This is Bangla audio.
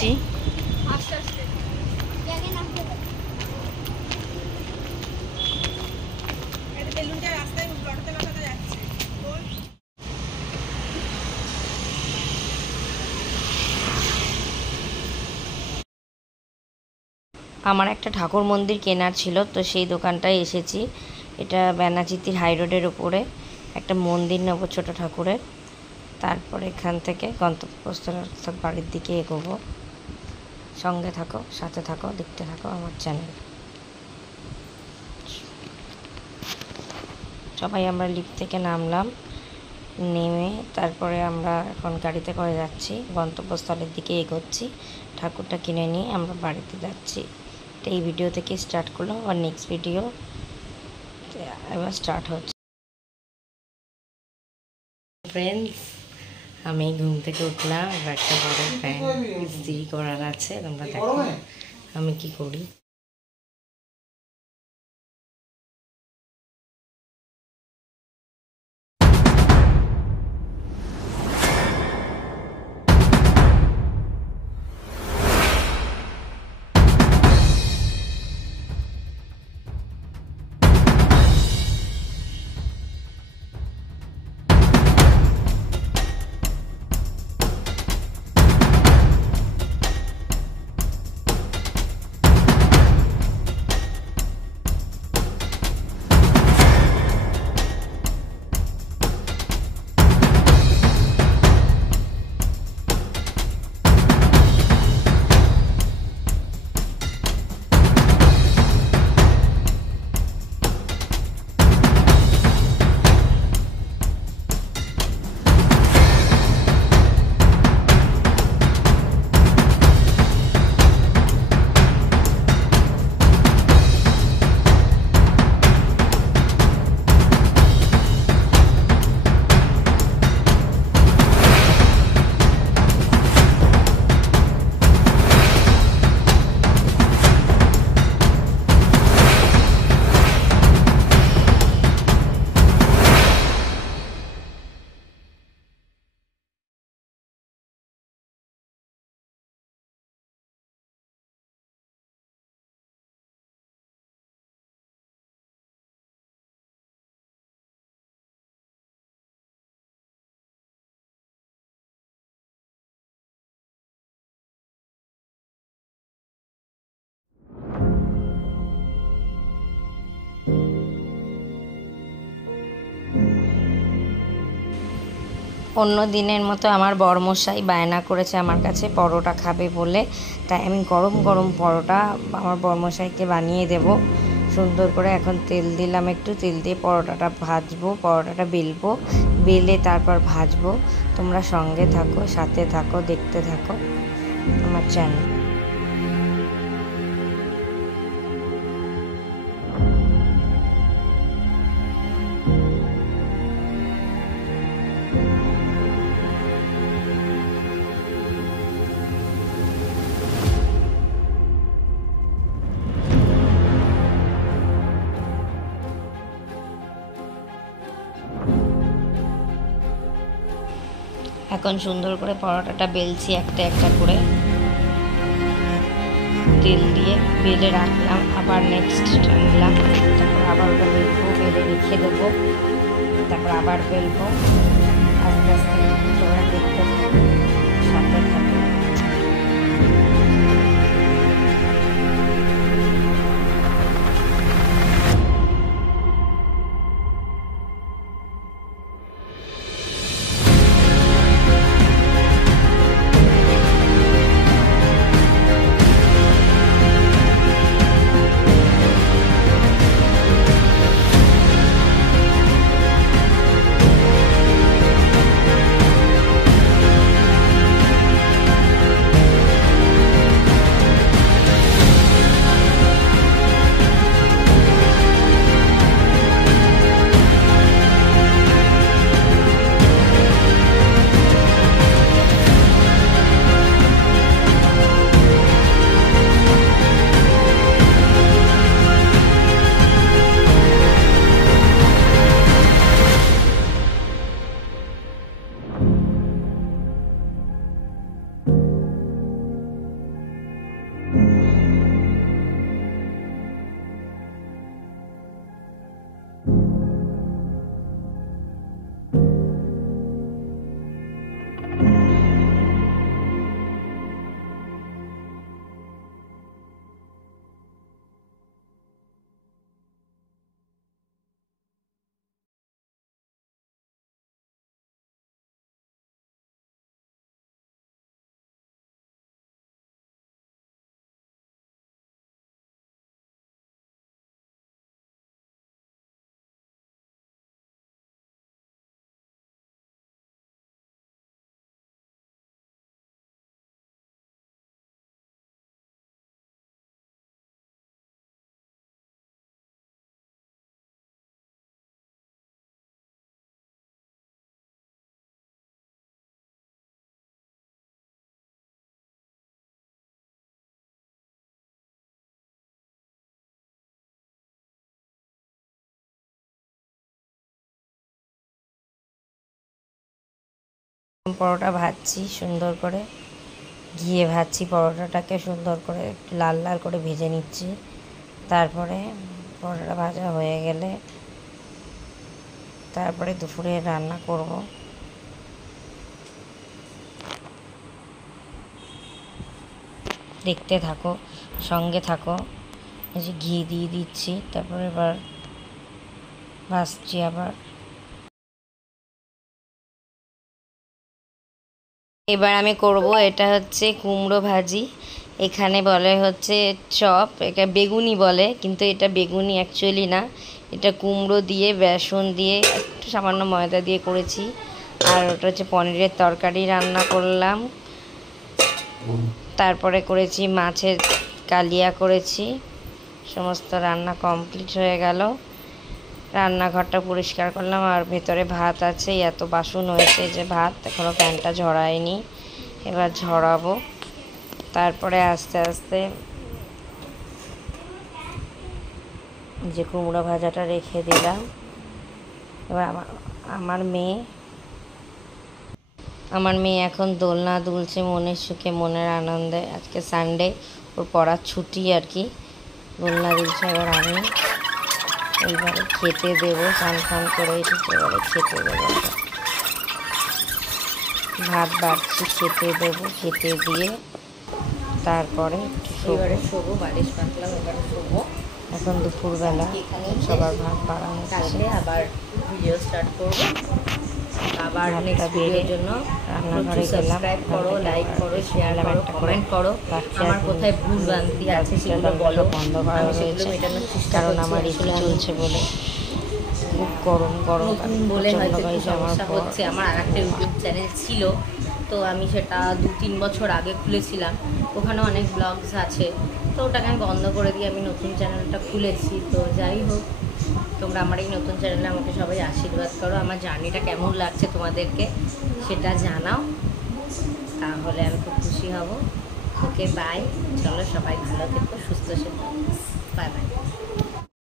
যাচ্ছি। আমার একটা ঠাকুর মন্দির কেনার ছিল, তো সেই দোকানটায় এসেছি। এটা ব্যানাচিতির হাই রোডের উপরে একটা মন্দির নেবো ছোট ঠাকুরের। তারপর এখান থেকে গন্তব্যস্থল বাড়ির দিকে এগোবো। সঙ্গে থাকো, সাথে থাকো, দেখতে থাকো আমার চ্যানেল। সবাই আমরা লিফট থেকে নামলাম, নেমে তারপরে আমরা এখন গাড়িতে করে যাচ্ছি, গন্তব্যস্থলের দিকে এগোচ্ছি। ঠাকুরটা কিনে নিয়ে আমরা বাড়িতে যাচ্ছি। এই ভিডিও থেকে স্টার্ট করলাম, আর নেক্সট ভিডিও এবার স্টার্ট হচ্ছে। ফ্রেন্ডস, আমি ঘুম থেকে উঠলাম, এবার একটা বড় ফ্যান ইস্ত্রি করার আছে, তোমরা দেখো আমি কি করি। অন্য দিনের মতো আমার বড়মশাই বায়না করেছে আমার কাছে পরোটা খাবে বলে, তাই আমি গরম গরম পরোটা আমার বড়মশাইকে বানিয়ে দেব সুন্দর করে। এখন তেল দিলাম, একটু তেল দিয়ে পরোটাটা ভাজবো, পরোটাটা বেলবো, বেলে তারপর ভাজবো। তোমরা সঙ্গে থাকো, সাথে থাকো, দেখতে থাকো আমার চ্যানেল। এখন সুন্দর করে পরোটাটা বেলছি, একটা একটা করে তেল দিয়ে বেলে রাখলাম, আবার নেক্সট টানলাম, তারপর আবার ওটা বেলবো, বেলে রেখে দেবো, তারপর আবার বেলবো। আস্তে আস্তে তোমরা দেখতে থাকো, সাথে থাকো। পরোটা ভাজছি সুন্দর করে, ঘিয়ে ভাজছি পরোটাটাকে সুন্দর করে, একটু লাল লাল করে ভেজে নিচ্ছি। তারপরে পরোটা ভাজা হয়ে গেলে তারপরে দুপুরে রান্না করব। দেখতে থাকো, সঙ্গে থাকো। এই যে ঘি দিয়ে দিচ্ছি, তারপরে এবার ভাজছি আবার। এবার আমি করব, এটা হচ্ছে কুমড়ো ভাজি, এখানে বলে হচ্ছে চপ, এটা বেগুনি বলে, কিন্তু এটা বেগুনি অ্যাকচুয়ালি না, এটা কুমড়ো দিয়ে বেসন দিয়ে একটু সামান্য ময়দা দিয়ে করেছি। আর ওটা হচ্ছে পনিরের তরকারি রান্না করলাম। তারপরে করেছি মাছের কালিয়া করেছি। সমস্ত রান্না কমপ্লিট হয়ে গেল। রান্নাঘরটা পরিষ্কার করলাম, আর ভেতরে ভাত আছে, এত বাসন হয়েছে যে ভাত এখনও ফ্যানটা ঝরায়নি, এবার ঝরাবো। তারপরে আস্তে আস্তে যে কুমড়ো ভাজাটা রেখে দিলাম। এবার আমার মেয়ে এখন দোলনা দুলছে মনের সুখে, মনের আনন্দে। আজকে সানডে, ওর পড়ার ছুটি আর কি, দোলনা দুলছে। এবার আমি এইবারে খেতে দেবো, স্নান ফান করে এসেছি, এবারে খেতে দেবো। ভাত বাড়ছি, খেতে দেবো, খেতে দিয়ে তারপরে এবারে শোবো, বালিশ পাতলাম, এবারে শোবো। এখন দুপুরবেলা, সবার ভাত বাড়া হচ্ছে, আবার ভিডিও স্টার্ট করবো। আবার নেক্সট ভিডিওর জন্য রান্নাঘরে গেলাম। সাবস্ক্রাইব করো, লাইক করো, শেয়ার করো, কমেন্ট করো। আমার কোথায় ভুল ভ্রান্তি আছে সেগুলো বলো, বন্ধ করা হয়েছে কারণ আমার এসি চলছে বলে। খুব গরম নতুন বলে হয়তো একটু সমস্যা হচ্ছে। আমার আর একটা ইউটিউব চ্যানেল ছিল, তো আমি সেটা 2-3 বছর আগে খুলেছিলাম, ওখানে অনেক ব্লগস আছে, তো ওটাকে আমি বন্ধ করে দিয়ে আমি নতুন চ্যানেলটা খুলেছি। তো যাই হোক, তোমরা আমার এই নতুন চ্যানেলে আমাকে সবাই আশীর্বাদ করো, আমার জার্নিটা কেমন লাগছে তোমাদেরকে সেটা জানাও, তাহলে আমি খুব খুশি হব। ওকে বাই, চলো সবাই ভালো থেকো, সুস্থ থেকো, বাই বাই।